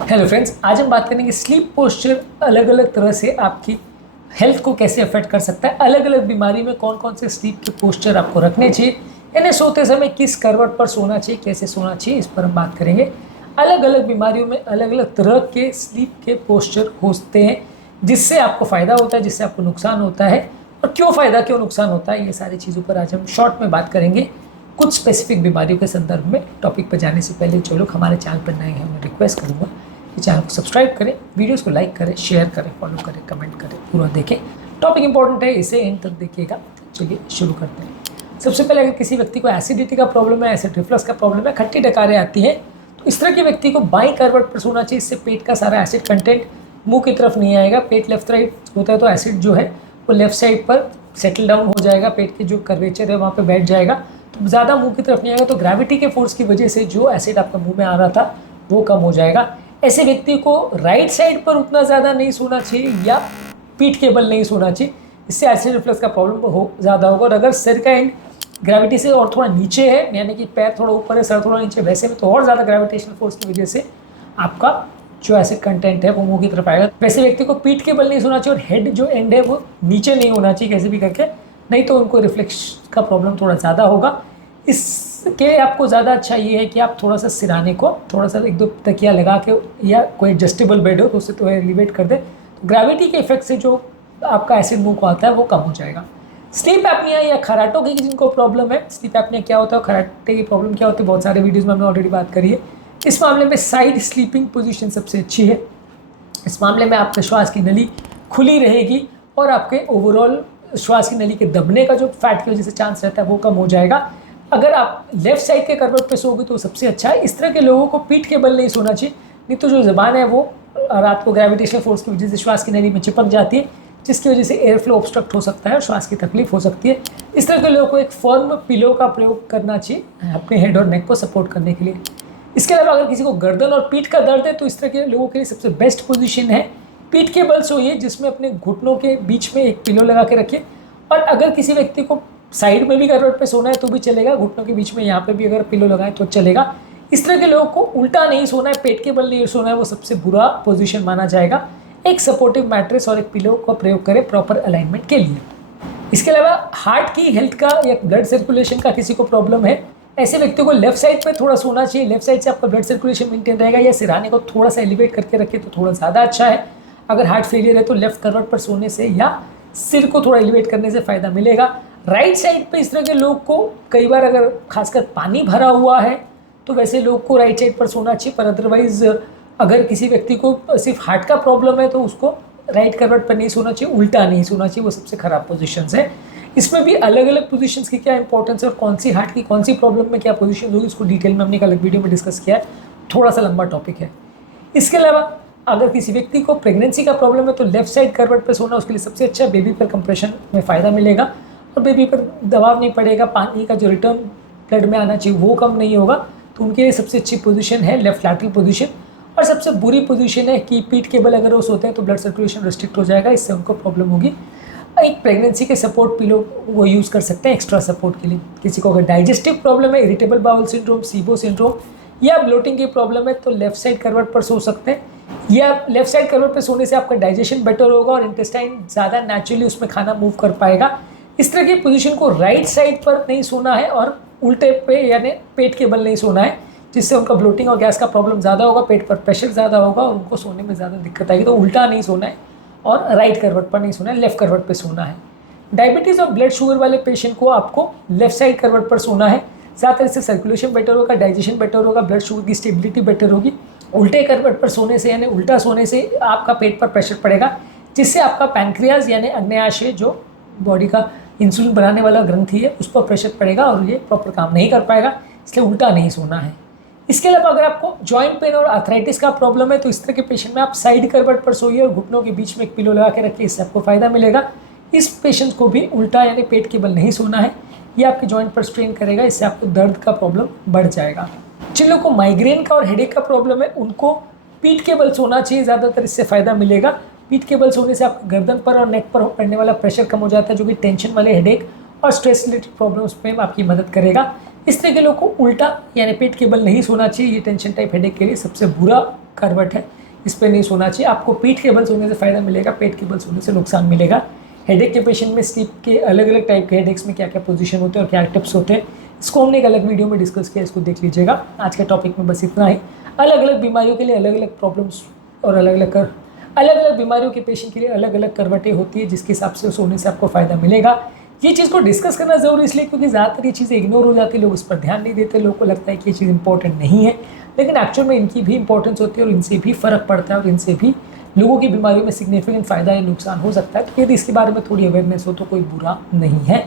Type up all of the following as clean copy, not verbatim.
Hello friends, आज हम बात करेंगे स्लीप पोस्चर अलग अलग तरह से आपकी हेल्थ को कैसे अफेक्ट कर सकता है। अलग अलग बीमारी में कौन कौन से स्लीप के पोस्चर आपको रखने चाहिए, यानी सोते समय किस करवट पर सोना चाहिए, कैसे सोना चाहिए, इस पर हम बात करेंगे। अलग अलग बीमारियों में अलग अलग तरह के स्लीप के पोस्चर होते हैं, जिससे आपको फ़ायदा होता है, जिससे आपको नुकसान होता है, और क्यों फ़ायदा क्यों नुकसान होता है, ये सारी चीज़ों पर आज हम शॉर्ट में बात करेंगे। कुछ स्पेसिफिक बीमारियों के संदर्भ में टॉपिक पर जाने से पहले जो लोग हमारे चैनल पर नए हैं उन्हें रिक्वेस्ट करूँगा कि चैनल को सब्सक्राइब करें, वीडियोस को लाइक करें, शेयर करें, फॉलो करें, कमेंट करें, पूरा देखें। टॉपिक इंपॉर्टेंट है, इसे एंड तक देखिएगा। चलिए शुरू करते हैं। सबसे पहले अगर किसी व्यक्ति को एसिडिटी का प्रॉब्लम है, एसिड रिफ्लक्स का प्रॉब्लम है, खट्टी डकारें आती हैं, तो इस तरह के व्यक्ति को बाईं करवट पर सोना चाहिए। इससे पेट का सारा एसिड कंटेंट मुंह की तरफ नहीं आएगा। पेट लेफ्ट राइट होता है तो एसिड जो है वो लेफ्ट साइड पर सेटल डाउन हो जाएगा, पेट की जो कर्वेचर है वहाँ पर बैठ जाएगा, तो ज़्यादा मुंह की तरफ नहीं आएगा। तो ग्रेविटी के फोर्स की वजह से जो एसिड आपका मुंह में आ रहा था वो कम हो जाएगा। ऐसे व्यक्ति को राइट साइड पर उतना ज़्यादा नहीं सोना चाहिए या पीठ के बल नहीं सोना चाहिए, इससे एसिड रिफ्लक्स का प्रॉब्लम हो ज़्यादा होगा। और अगर सिर का एंड ग्रेविटी से और थोड़ा नीचे है, यानी कि पैर थोड़ा ऊपर है, सर थोड़ा नीचे, वैसे में तो और ज़्यादा ग्रेविटेशनल फोर्स की वजह से आपका जो एसिड कंटेंट है वो मुंह की तरफ आएगा। वैसे व्यक्ति को पीठ के बल नहीं सोना चाहिए और हेड जो एंड है वो नीचे नहीं होना चाहिए कैसे भी करके, नहीं तो उनको रिफ्लेक्स का प्रॉब्लम थोड़ा ज़्यादा होगा। इसके आपको ज़्यादा अच्छा ये है कि आप थोड़ा सा सिराने को थोड़ा सा एक दो तकिया लगा के, या कोई एडजस्टेबल बेड हो तो उससे तो एलिवेट कर दे, तो ग्रेविटी के इफेक्ट से जो आपका एसिड मुंह को आता है वो कम हो जाएगा। स्लीप एपनिया या खराटों की जिनको प्रॉब्लम है, स्लीप एपनिया क्या होता है, खराटे की प्रॉब्लम क्या होती है, बहुत सारे वीडियोज़ में हमने ऑलरेडी बात करी है। इस मामले में साइड स्लीपिंग पोजिशन सबसे अच्छी है। इस मामले में आपके श्वास की नली खुली रहेगी और आपके ओवरऑल श्वास की नली के दबने का जो फैट की वजह से चांस रहता है वो कम हो जाएगा। अगर आप लेफ्ट साइड के करवट पे सोओगे तो सबसे अच्छा है। इस तरह के लोगों को पीठ के बल नहीं सोना चाहिए, नहीं तो जो ज़बान है वो रात को ग्रेविटेशनल फोर्स की वजह से श्वास की नली में चिपक जाती है, जिसकी वजह से एयर फ्लो ऑब्स्ट्रक्ट हो सकता है और श्वास की तकलीफ हो सकती है। इस तरह के लोगों को एक फर्म पिलो का प्रयोग करना चाहिए अपने हेड और नेक को सपोर्ट करने के लिए। इसके अलावा अगर किसी को गर्दन और पीठ का दर्द है तो इस तरह के लोगों के लिए सबसे बेस्ट पोजीशन है पीठ के बल सोइए, जिसमें अपने घुटनों के बीच में एक पिलो लगा के रखिए। और अगर किसी व्यक्ति को साइड में भी करवट पे सोना है तो भी चलेगा, घुटनों के बीच में यहाँ पे भी अगर पिलो लगाए तो चलेगा। इस तरह के लोगों को उल्टा नहीं सोना है, पेट के बल नहीं सोना है, वो सबसे बुरा पोजीशन माना जाएगा। एक सपोर्टिव मैट्रेस और एक पिलो का प्रयोग करें प्रॉपर अलाइनमेंट के लिए। इसके अलावा हार्ट की हेल्थ का या ब्लड सर्कुलेशन का किसी को प्रॉब्लम है, ऐसे व्यक्तियों को लेफ्ट साइड पे थोड़ा सोना चाहिए। लेफ्ट साइड से आपका ब्लड सर्कुलेशन मेंटेन रहेगा, या सिराने को थोड़ा सा एलिवेट करके रखे तो थोड़ा ज़्यादा अच्छा है। अगर हार्ट फेलियर है तो लेफ्ट करवट पर सोने से या सिर को थोड़ा एलिवेट करने से फ़ायदा मिलेगा। राइट साइड पे इस तरह के लोग को कई बार अगर खासकर पानी भरा हुआ है तो वैसे लोग को राइट साइड पर सोना चाहिए, पर अदरवाइज़ अगर किसी व्यक्ति को सिर्फ हार्ट का प्रॉब्लम है तो उसको राइट करवट पर नहीं सोना चाहिए, उल्टा नहीं सोना चाहिए, वो सबसे ख़राब पोजीशंस है। इसमें भी अलग अलग पोजीशंस की क्या इंपॉर्टेंस है और कौन सी हार्ट की कौन सी प्रॉब्लम में क्या पोजीशन होगी, उसको डिटेल में हमने एक अलग वीडियो में डिस्कस किया है, थोड़ा सा लंबा टॉपिक है। इसके अलावा अगर किसी व्यक्ति को प्रेगनेंसी का प्रॉब्लम है तो लेफ्ट साइड करवट पर सोना उसके लिए सबसे अच्छा है। बेबी पर कंप्रेशन में फ़ायदा मिलेगा और बेबी पर दबाव नहीं पड़ेगा, पानी का जो रिटर्न ब्लड में आना चाहिए वो कम नहीं होगा, तो उनके लिए सबसे अच्छी पोजीशन है लेफ्ट लैटरल पोजीशन। और सबसे बुरी पोजीशन है कि पीठ के बल अगर वो सोते हैं तो ब्लड सर्कुलेशन रिस्ट्रिक्ट हो जाएगा, इससे उनको प्रॉब्लम होगी। एक प्रेगनेंसी के सपोर्ट पिलो वो यूज़ कर सकते हैं एक्स्ट्रा सपोर्ट के लिए। किसी को अगर डाइजेस्टिव प्रॉब्लम है, irritable bowel syndrome, SIBO syndrome या ब्लोटिंग की प्रॉब्लम है तो लेफ्ट साइड करवट पर सो सकते हैं, या लेफ्ट साइड करवट पर सोने से आपका डाइजेशन बेटर होगा और इंटेस्टाइन ज़्यादा नेचुरली उसमें खाना मूव कर पाएगा। इस तरह की पोजीशन को राइट साइड पर नहीं सोना है और उल्टे पे यानी पेट के बल नहीं सोना है, जिससे उनका ब्लोटिंग और गैस का प्रॉब्लम ज़्यादा होगा, पेट पर प्रेशर ज़्यादा होगा और उनको सोने में ज़्यादा दिक्कत आएगी। तो उल्टा नहीं सोना है और राइट करवट पर नहीं सोना है, लेफ्ट करवट पर सोना है। डायबिटीज़ और ब्लड शुगर वाले पेशेंट को आपको लेफ्ट साइड करवट पर सोना है, ज़्यादातर इससे सर्कुलेशन बेटर होगा, डाइजेशन बेटर होगा, ब्लड शुगर की स्टेबिलिटी बेटर होगी। उल्टे करवट पर सोने से यानी उल्टा सोने से आपका पेट पर प्रेशर पड़ेगा, जिससे आपका पैंक्रियाज यानी अग्न्याशय जो बॉडी का इंसुलिन बनाने वाला ग्रंथि है उस पर प्रेशर पड़ेगा और ये प्रॉपर काम नहीं कर पाएगा, इसलिए उल्टा नहीं सोना है। इसके अलावा अगर आपको जॉइंट पेन और आर्थराइटिस का प्रॉब्लम है तो इस तरह के पेशेंट में आप साइड करवट पर सोइए और घुटनों के बीच में एक पिलो लगा के रखिए, इससे आपको फ़ायदा मिलेगा। इस पेशेंट को भी उल्टा यानी पेट के बल नहीं सोना है, ये आपके जॉइंट पर स्ट्रेन करेगा, इससे आपको दर्द का प्रॉब्लम बढ़ जाएगा। जिन लोगों को माइग्रेन का और हेडेक का प्रॉब्लम है उनको पीठ के बल सोना चाहिए, ज़्यादातर इससे फ़ायदा मिलेगा। पीठ के बल सोने से आपके गर्दन पर और नेक पर पड़ने वाला प्रेशर कम हो जाता है, जो कि टेंशन वाले हेडेक और स्ट्रेस रिलेटेड प्रॉब्लम्स में आपकी मदद करेगा। इस तरह के लोग को उल्टा यानी पेट के बल नहीं सोना चाहिए। ये टेंशन टाइप हेडेक के लिए सबसे बुरा करवट है, इस पर नहीं सोना चाहिए। आपको पीठ के बल सोने से फ़ायदा मिलेगा, पेट के बल सोने से नुकसान मिलेगा। हेडेक के पेशेंट में स्लीप के अलग अलग टाइप के हेडेक्स में क्या क्या पोजीशन होते हैं और क्या टिप्स होते हैं, इसको हमने एक अलग वीडियो में डिस्कस किया, इसको देख लीजिएगा। आज के टॉपिक में बस इतना ही। अलग अलग बीमारियों के लिए अलग अलग प्रॉब्लम्स और अलग अलग बीमारियों के पेशेंट के लिए अलग अलग करवटें होती है, जिसके हिसाब से सोने से आपको फ़ायदा मिलेगा। ये चीज़ को डिस्कस करना ज़रूरी इसलिए क्योंकि ज़्यादातर ये चीज़ें इग्नोर हो जाती है, लोग उस पर ध्यान नहीं देते, लोगों को लगता है कि ये चीज़ इंपॉर्टेंट नहीं है, लेकिन एक्चुअल में इनकी भी इंपॉर्टेंस होती है और इनसे भी फ़र्क पड़ता है और इनसे भी लोगों की बीमारियों में सिग्निफिकेंट फ़ायदा या नुकसान हो सकता है। तो यदि इसके बारे में थोड़ी अवेयरनेस हो तो कोई बुरा नहीं है।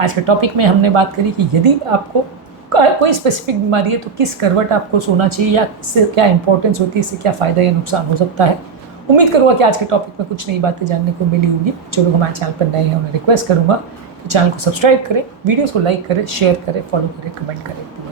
आज के टॉपिक में हमने बात करी कि यदि आपको कोई स्पेसिफिक बीमारी है तो किस करवट आपको सोना चाहिए या इससे क्या इंपॉर्टेंस होती है, इससे क्या फ़ायदा या नुकसान हो सकता है। उम्मीद करूँगा कि आज के टॉपिक में कुछ नई बातें जानने को मिली होगी। जो लोग हमारे चैनल पर नए हैं उन्हें रिक्वेस्ट करूँगा कि चैनल को सब्सक्राइब करें, वीडियोस को लाइक करें, शेयर करें, फॉलो करें, कमेंट करें।